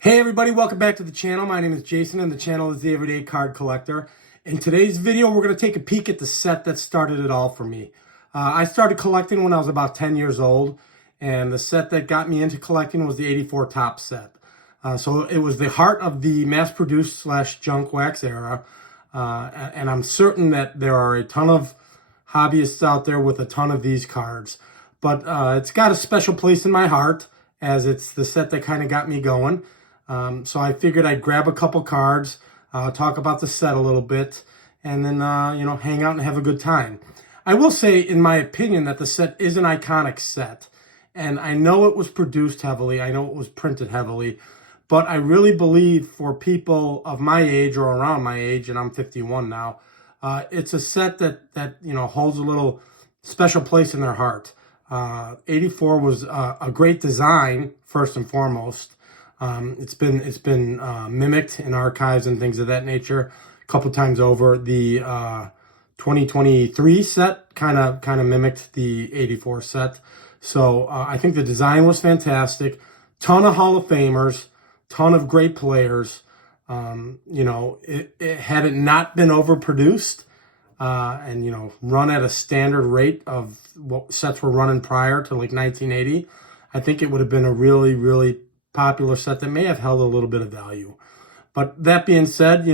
Hey everybody, welcome back to the channel. My name is Jason and the channel is The Everyday Card Collector. In today's video, we're going to take a peek at the set that started it all for me. I started collecting when I was about 10 years old, and the set that got me into collecting was the 84 Topps set. So it was the heart of the mass-produced / junk wax era, and I'm certain that there are a ton of hobbyists out there with a ton of these cards. But it's got a special place in my heart, as it's the set that kind of got me going. So I figured I'd grab a couple cards, talk about the set a little bit, and then, hang out and have a good time. I will say, in my opinion, that the set is an iconic set. And I know it was produced heavily. I know it was printed heavily. But I really believe for people of my age or around my age, and I'm 51 now, it's a set that holds a little special place in their heart. 84 was a great design, first and foremost. It's been mimicked in archives and things of that nature a couple times over. The 2023 set kind of mimicked the 84 set. So I think the design was fantastic. Ton of Hall of Famers, ton of great players. Had it not been overproduced and run at a standard rate of what sets were running prior to like 1980, I think it would have been a really, really popular set that may have held a little bit of value. But that being said,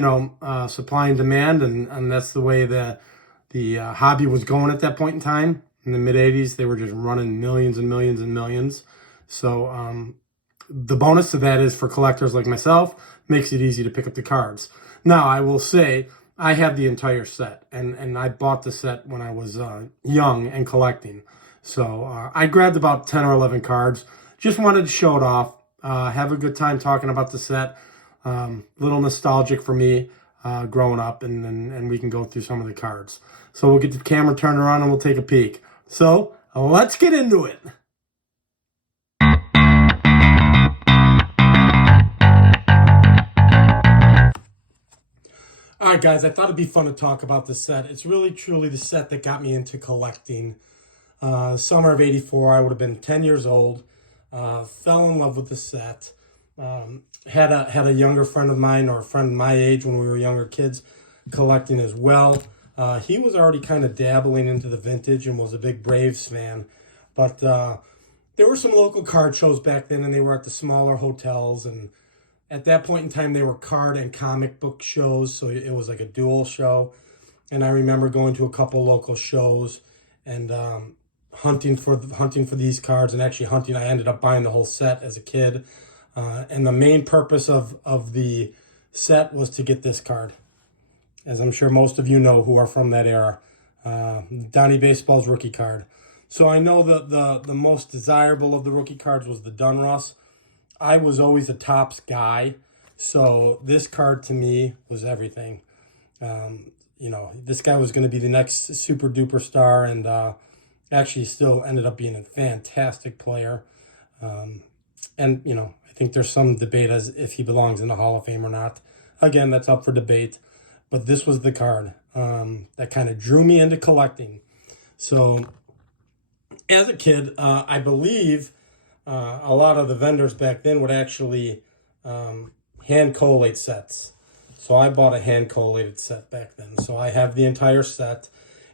supply and demand, and that's the way the hobby was going at that point in time. In the mid 80s, they were just running millions and millions and millions. So the bonus to that is for collectors like myself, makes it easy to pick up the cards. Now, I will say, I have the entire set, and I bought the set when I was young and collecting. So I grabbed about 10 or 11 cards. Just wanted to show it off. Have a good time talking about the set. Little nostalgic for me growing up, and we can go through some of the cards. So we'll get the camera turned around and we'll take a peek. So let's get into it. All right, guys, I thought it'd be fun to talk about this set. It's really, truly the set that got me into collecting. Summer of 84, I would have been 10 years old. Fell in love with the set. Had a younger friend of mine, or a friend my age when we were younger kids, collecting as well. He was already kind of dabbling into the vintage and was a big Braves fan. But there were some local card shows back then, and they were at the smaller hotels. And at that point in time, they were card and comic book shows, so it was like a dual show. And I remember going to a couple local shows and hunting for these cards, and actually hunting. I ended up buying the whole set as a kid, and the main purpose of the set was to get this card, as I'm sure most of you know who are from that era, Donnie Baseball's rookie card. So I know that the most desirable of the rookie cards was the Donruss. I was always a Topps guy, so this card to me was everything. This guy was going to be the next super duper star, and actually still ended up being a fantastic player. I think there's some debate as if he belongs in the Hall of Fame or not. Again, that's up for debate. But this was the card that kind of drew me into collecting. So as a kid, I believe a lot of the vendors back then would actually hand collate sets. So I bought a hand collated set back then. So I have the entire set.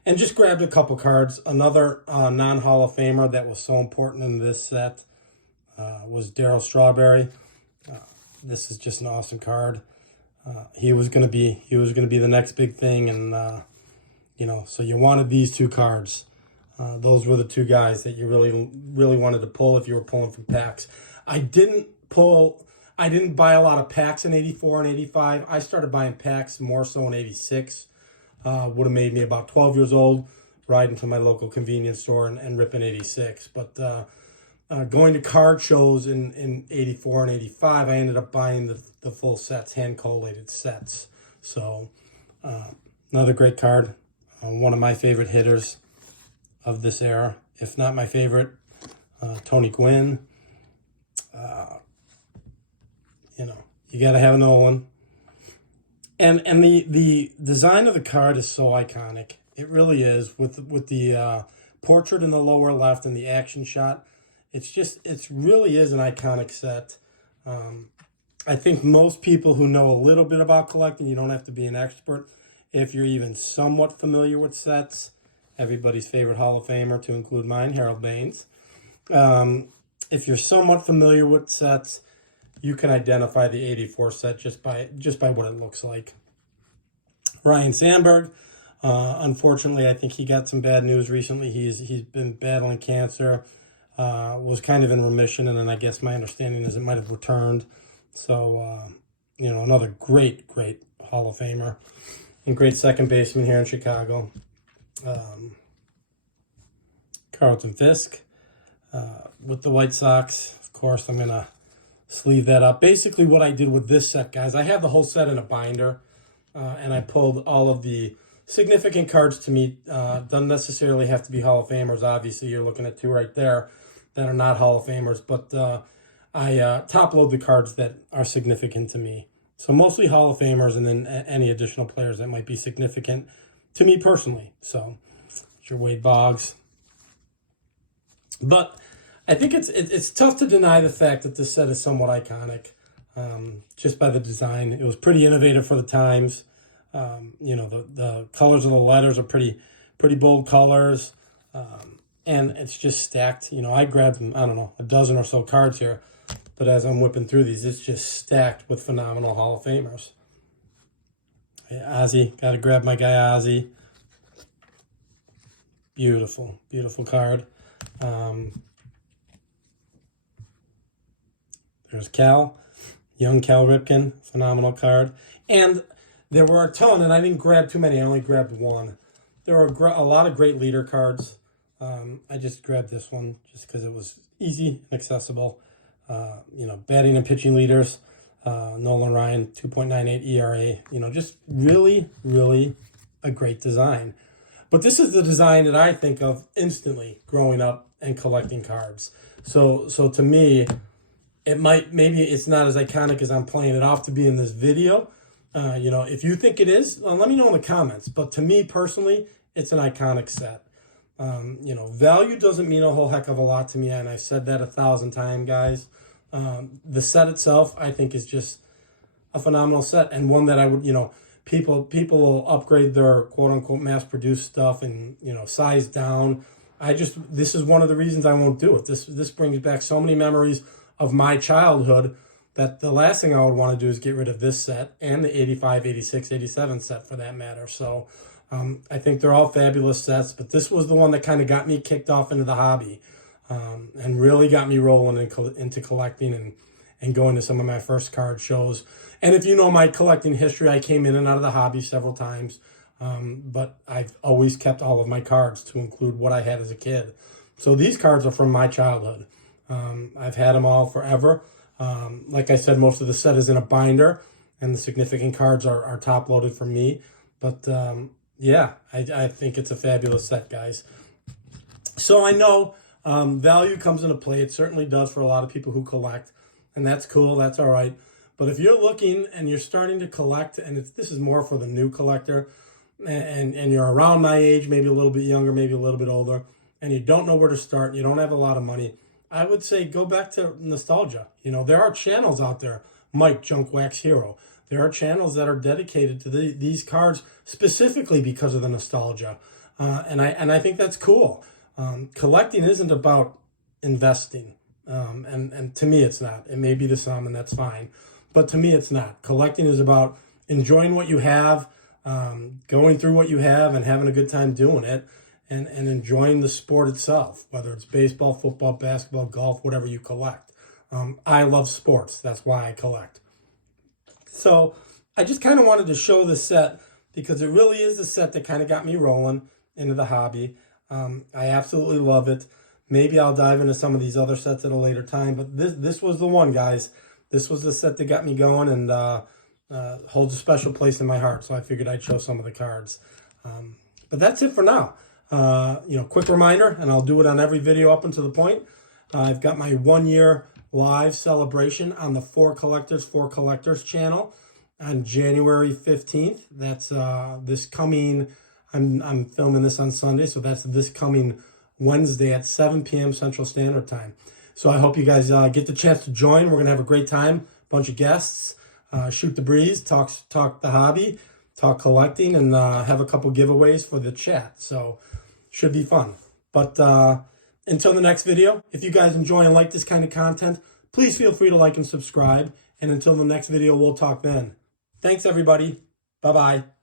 And just grabbed a couple cards. Another non-Hall of Famer that was so important in this set was Darryl Strawberry. This is just an awesome card. He was gonna be the next big thing, and so you wanted these two cards. Those were the two guys that you really wanted to pull if you were pulling from packs. I didn't buy a lot of packs in 84 and 85. I started buying packs more so in 86. Would have made me about 12 years old, riding to my local convenience store and ripping 86. But going to card shows in 84 and 85, I ended up buying the full sets, hand collated sets. So another great card. One of my favorite hitters of this era, if not my favorite, Tony Gwynn. You got to have an Nolan. And the design of the card is so iconic. It really is, with the portrait in the lower left and the action shot. It really is an iconic set. I think most people who know a little bit about collecting, you don't have to be an expert. If you're even somewhat familiar with sets, everybody's favorite Hall of Famer, to include mine, Harold Baines. If you're somewhat familiar with sets, you can identify the 84 set just by what it looks like. Ryne Sandberg, unfortunately, I think he got some bad news recently. He's been battling cancer, was kind of in remission, and then I guess my understanding is it might have returned. So, another great Hall of Famer and great second baseman here in Chicago. Carlton Fisk with the White Sox. Of course, I'm going to sleeve that up. Basically, what I did with this set, guys, I have the whole set in a binder, and I pulled all of the significant cards to me. Doesn't necessarily have to be Hall of Famers. Obviously, you're looking at two right there that are not Hall of Famers, but I top load the cards that are significant to me. So mostly Hall of Famers, and then any additional players that might be significant to me personally. So it's your Wade Boggs. But I think it's tough to deny the fact that this set is somewhat iconic, just by the design. It was pretty innovative for the times. The colors of the letters are pretty bold colors, and it's just stacked. I grabbed, I don't know, a dozen or so cards here, but as I'm whipping through these, it's just stacked with phenomenal Hall of Famers. Hey, Ozzie, got to grab my guy Ozzie. Beautiful card. There's Cal, young Cal Ripken, phenomenal card. And there were a ton, and I didn't grab too many. I only grabbed one. There were a lot of great leader cards. I just grabbed this one just because it was easy and accessible. Batting and pitching leaders. Nolan Ryan, 2.98 ERA. Just really a great design. But this is the design that I think of instantly growing up and collecting cards. So to me, maybe it's not as iconic as I'm playing it off to be in this video. If you think it is, let me know in the comments. But to me personally, it's an iconic set. Value doesn't mean a whole heck of a lot to me, and I've said that 1,000 times, guys. The set itself, I think, is just a phenomenal set, and one that I would, people will upgrade their quote-unquote mass-produced stuff and, size down. This is one of the reasons I won't do it. This brings back so many memories of my childhood that the last thing I would want to do is get rid of this set and the 85, 86, 87 set for that matter. So I think they're all fabulous sets, but this was the one that kind of got me kicked off into the hobby, and really got me rolling into collecting and going to some of my first card shows. And if you know my collecting history, I came in and out of the hobby several times, but I've always kept all of my cards to include what I had as a kid. So these cards are from my childhood. I've had them all forever. Like I said, most of the set is in a binder, and the significant cards are top loaded for me. But yeah, I think it's a fabulous set, guys. So I know value comes into play. It certainly does for a lot of people who collect, and that's cool. That's all right. But if you're looking and you're starting to collect, and this is more for the new collector, and you're around my age, maybe a little bit younger, maybe a little bit older, and you don't know where to start, and you don't have a lot of money, I would say go back to nostalgia. There are channels out there, Mike Junk Wax Hero. There are channels that are dedicated to these cards specifically because of the nostalgia, and I think that's cool. Collecting isn't about investing, and to me it's not. It may be to some, and that's fine, but to me it's not. Collecting is about enjoying what you have, going through what you have, and having a good time doing it, and enjoying the sport itself, whether it's baseball, football, basketball, golf, whatever you collect. I love sports. That's why I collect. So I just kind of wanted to show this set because it really is the set that kind of got me rolling into the hobby. I absolutely love it. Maybe I'll dive into some of these other sets at a later time, but this was the one, guys. This was the set that got me going and holds a special place in my heart, so I figured I'd show some of the cards. But that's it for now. Quick reminder, and I'll do it on every video up until the point. I've got my 1-year live celebration on the For Collectors channel on January 15th. That's this coming, I'm filming this on Sunday, so that's this coming Wednesday at 7 p.m. Central Standard Time. So I hope you guys get the chance to join. We're going to have a great time bunch of guests, shoot the breeze, talk the hobby, talk collecting, and have a couple giveaways for the chat. So should be fun. But until the next video, if you guys enjoy and like this kind of content, please feel free to like and subscribe. And until the next video, we'll talk then. Thanks, everybody. Bye-bye.